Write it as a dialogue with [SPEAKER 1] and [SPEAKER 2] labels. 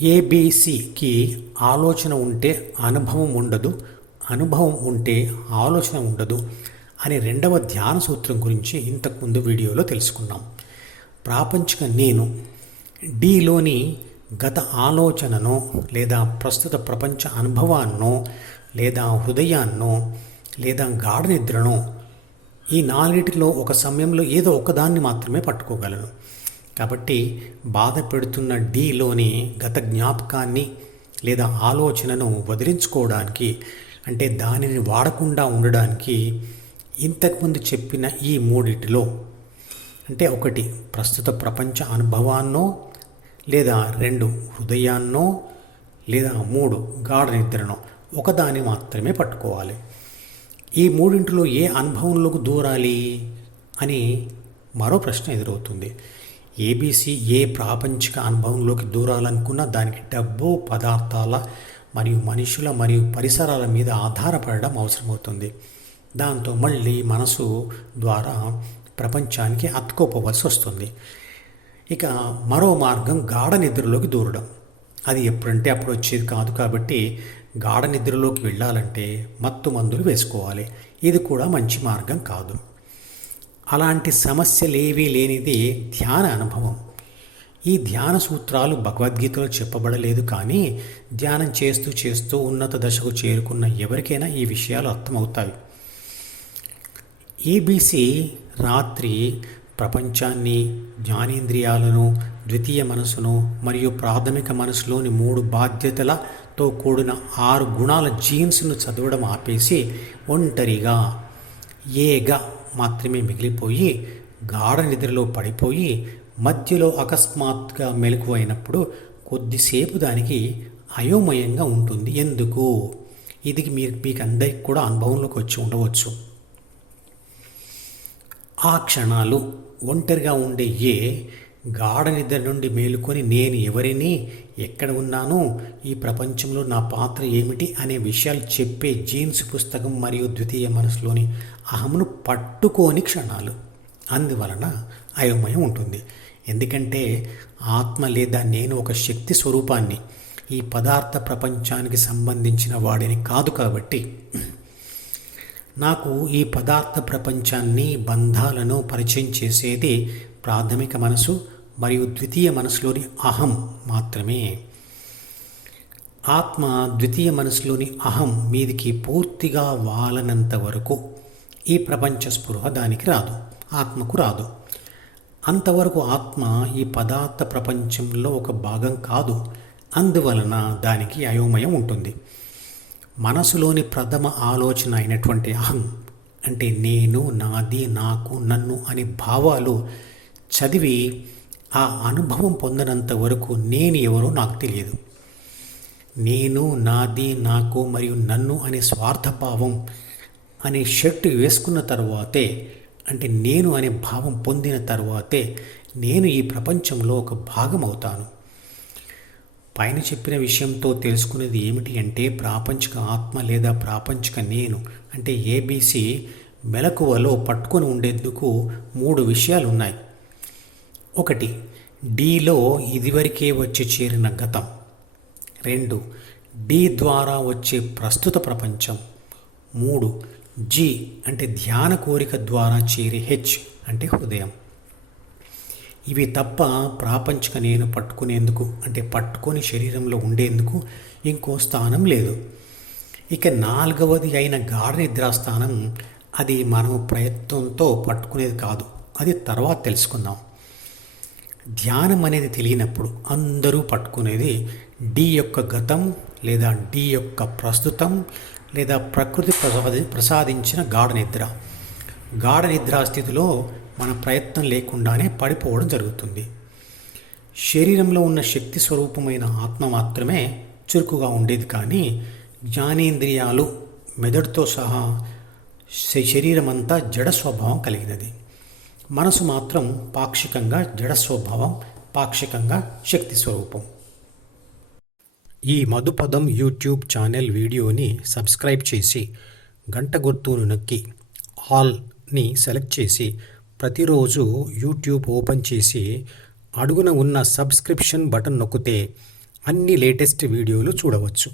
[SPEAKER 1] ఏబిసికి ఆలోచన ఉంటే అనుభవం ఉండదు అనుభవం ఉంటే ఆలోచన ఉండదు అనే రెండవ ధ్యాన సూత్రం గురించి ఇంతకుముందు వీడియోలో తెలుసుకున్నాం. ప్రాపంచిక నేను డీలోని గత ఆలోచననో లేదా ప్రస్తుత ప్రపంచ అనుభవాన్నో లేదా హృదయాన్నో లేదా గాఢ నిద్రను ఈ నాలుగిటిలో ఒక సమయంలో ఏదో ఒకదాన్ని మాత్రమే పట్టుకోగలను. కాబట్టి బాధ పెడుతున్న డీలోని గత జ్ఞాపకాన్ని లేదా ఆలోచనను వదిలించుకోవడానికి అంటే దానిని వాడకుండా ఉండడానికి ఇంతకుముందు చెప్పిన ఈ మూడిటిలో అంటే ఒకటి ప్రస్తుత ప్రపంచ అనుభవాన్నో లేదా రెండు హృదయాన్నో లేదా మూడు గాఢ నిద్రనో ఒకదాన్ని మాత్రమే పట్టుకోవాలి. ఈ మూడింటిలో ఏ అనుభవంలోకి దూరాలి అని మరో ప్రశ్న ఎదురవుతుంది. ఏబీసీ ఏ ప్రాపంచిక అనుభవంలోకి దూరాలనుకున్నా దానికి డబ్బు పదార్థాల మరియు మనుషుల మరియు పరిసరాల మీద ఆధారపడడం అవసరమవుతుంది. దాంతో మళ్ళీ మనసు ద్వారా ప్రపంచానికి అతుకోపోవలసి వస్తుంది. ఇక మరో మార్గం గాఢ నిద్రలోకి దూరడం. అది ఎప్పుడంటే అప్పుడు వచ్చేది కాదు కాబట్టి గాఢ నిద్రలోకి వెళ్ళాలంటే మత్తు మందులు వేసుకోవాలి. ఇది కూడా మంచి మార్గం కాదు. అలాంటి సమస్యలేవీ లేనిదే ధ్యాన అనుభవం. ఈ ధ్యాన సూత్రాలు భగవద్గీతలో చెప్పబడలేదు కానీ ధ్యానం చేస్తూ చేస్తూ ఉన్నత దశకు చేరుకున్న ఎవరికైనా ఈ విషయాలు అర్థమవుతాయి. ఏబీసీ రాత్రి ప్రపంచాన్ని జ్ఞానేంద్రియాలను ద్వితీయ మనసును మరియు ప్రాథమిక మనసులోని మూడు బాధ్యతలతో కూడిన ఆరు గుణాల జీన్స్ను చదవడం ఆపేసి ఒంటరిగా ఏగా మాత్రమే మిగిలిపోయి గాఢ నిద్రలో పడిపోయి మధ్యలో అకస్మాత్తుగా మెలకు అయినప్పుడు కొద్దిసేపు దానికి అయోమయంగా ఉంటుంది. ఎందుకు? ఇది మీరు మీకు అందరికి కూడా అనుభవంలోకి వచ్చి ఉండవచ్చు. ఆ క్షణాలు ఒంటరిగా ఉండే ఏ గాఢ నిద్ర నుండి మేలుకొని నేను ఎవరిని ఎక్కడ ఉన్నాను ఈ ప్రపంచంలో నా పాత్ర ఏమిటి అనే విషయాలు చెప్పే జీన్స్ పుస్తకం మరియు ద్వితీయ మనసులోని అహమును పట్టుకోని క్షణాలు. అందువలన అయోమయం ఉంటుంది. ఎందుకంటే ఆత్మ లేదా నేను ఒక శక్తి స్వరూపాన్ని ఈ పదార్థ ప్రపంచానికి సంబంధించిన వాడిని కాదు కాబట్టి. నాకు ఈ పదార్థ ప్రపంచాన్ని బంధాలను పరిచయం చేసేది ప్రాథమిక మనసు మరియు ద్వితీయ మనసులోని అహం మాత్రమే. ఆత్మ ద్వితీయ మనసులోని అహం మీదికి పూర్తిగా వాలనంత వరకు ఈ ప్రపంచ స్పృహ దానికి రాదు ఆత్మకు రాదు. అంతవరకు ఆత్మ ఈ పదార్థ ప్రపంచంలో ఒక భాగం కాదు అందువలన దానికి అయోమయం ఉంటుంది. మనసులోని ప్రథమ ఆలోచన అయినటువంటి అహం అంటే నేను నాది నాకు నన్ను అనే భావాలు చదివి ఆ అనుభవం పొందనంత వరకు నేను ఎవరో నాకు తెలియదు. నేను నాది నాకు మరియు నన్ను అనే స్వార్థభావం అనే షర్ట్ వేసుకున్న తర్వాతే అంటే నేను అనే భావం పొందిన తర్వాతే నేను ఈ ప్రపంచంలో ఒక భాగం అవుతాను పైన చెప్పిన విషయంతో తెలుసుకునేది ఏమిటి అంటే ప్రాపంచిక ఆత్మ లేదా ప్రాపంచిక నేను అంటే ఏబీసీ మెలకువలో పట్టుకొని ఉండేందుకు మూడు విషయాలు ఉన్నాయి ఒకటి. డీలో ఇదివరకే వచ్చి చేరిన గతం. రెండు. డి ద్వారా వచ్చే ప్రస్తుత ప్రపంచం. మూడు. జి అంటే ధ్యాన కోరిక ద్వారా చేరే హెచ్ అంటే హృదయం. ఇవి తప్ప ప్రాపంచిక నేను పట్టుకునేందుకు అంటే పట్టుకొని శరీరంలో ఉండేందుకు ఇంకో స్థానం లేదు. ఇక నాలుగవది అయిన గాఢ నిద్రాస్థానం అది మనం ప్రయత్నంతో పట్టుకునేది కాదు. అది తర్వాత తెలుసుకుందాం. ధ్యానం అనేది తెలియనప్పుడు అందరూ పట్టుకునేది డి యొక్క గతం లేదా డి యొక్క ప్రస్తుతం లేదా ప్రకృతి ప్రసాది ప్రసాదించిన గాఢ నిద్ర. గాఢ నిద్రా స్థితిలో మన ప్రయత్నం లేకుండానే పడిపోవడం జరుగుతుంది. శరీరంలో ఉన్న శక్తి స్వరూపమైన ఆత్మ మాత్రమే చురుకుగా ఉండేది కానీ జ్ఞానేంద్రియాలు మెదడుతో సహా శరీరం అంతా జడ స్వభావం కలిగినది. మనసు మాత్రం పాక్షికంగా జడ స్వభావం పాక్షికంగా శక్తి స్వరూపం. ఈ మధుపదం యూట్యూబ్ ఛానల్ వీడియోని సబ్స్క్రైబ్ చేసి గంట గుర్తును నొక్కి ఆల్ని సెలెక్ట్ చేసి ప్రతిరోజు యూట్యూబ్ ఓపెన్ చేసి అడుగున ఉన్న సబ్స్క్రిప్షన్ బటన్ నొక్కితే అన్ని లేటెస్ట్ వీడియోలు చూడవచ్చు.